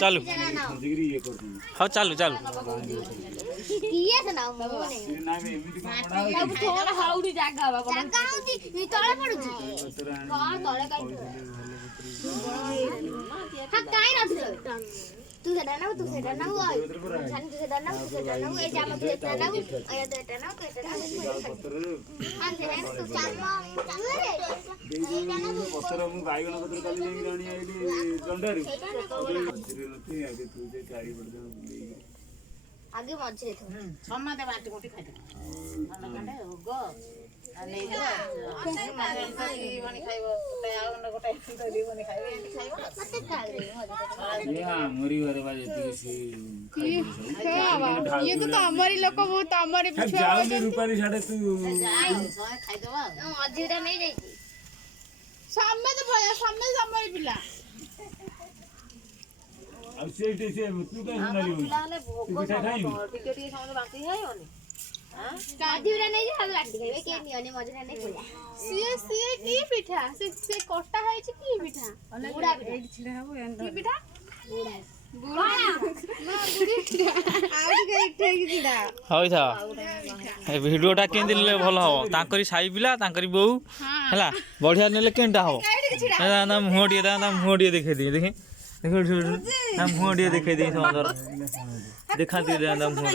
चालू हाँ चालू चालू तू सेटा ना तू सेटा ना वो जान तू सेटा ना ए जाम तू सेटा ना ए सेटा ना को सेटा ना हां सेटा ना तू जाम रे पत्थर मु बाइगण पत्थर काली जाई राणी आइली दंडारी नथि आगे तू जे चारि पड़ बुलेई आगे मजे थे छम्मा दे बाटी मोटी खाइ खाना काटे गो नै दो मारे तरी बनी खाइबो ते आउ न गोटे तरी बनी खाइबो एंटी खाइबो मते खा रे ये मरी घरे बाजे तीसी ये तो हमारी लोग बहुत हमारे जाऊनी रूपाली साडे तू खाइ दबा मजेरा नहीं जाई सामने तो भया सामने हमारी पिला अब से तू कहीं सुनाली लाले भोग टिके टिके समझ बाकी है ओनी हां मजेरा नहीं हाल लाटी खाइबे के नियने मजेरा नहीं खोला सीए की पिठा से कोटा है की पिठा बुढ़ा एडी छिड़ा हबो एंड की पिठा बुढ़ा बुढ़ा ना बुढ़ी आउ के इठे की छिड़ा हई था ए वीडियोटा केंदी ले भल हो तांकरी साई पिला तांकरी बहू हला बढ़िया नेले केंटा हो ना ना मुंह दिए देखे दी देखि देखो ना मुंह दिए देखे दी सुंदर देखा दी ना मुंह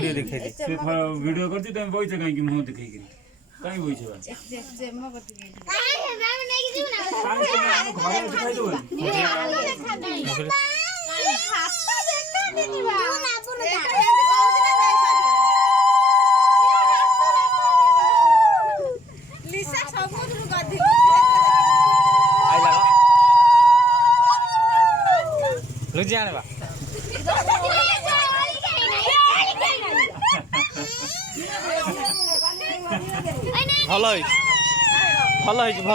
दिए देखे दी से वीडियो करती तुम बोइछ काई कि मुंह देखै कि काई बोइछ बा जे म बत गई काहे है मैं नहीं की जीव ना घरे दिखाई दो ये हाल देखा नहीं हाथ देखना नहीं बा ना पुन लिसा समुद्र गधी आई लगा लुधियाना बा भल भल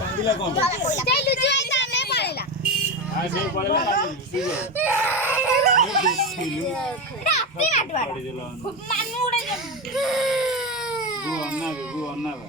कांदिला कोन आ नहीं पड़ेला गो अन्ना बा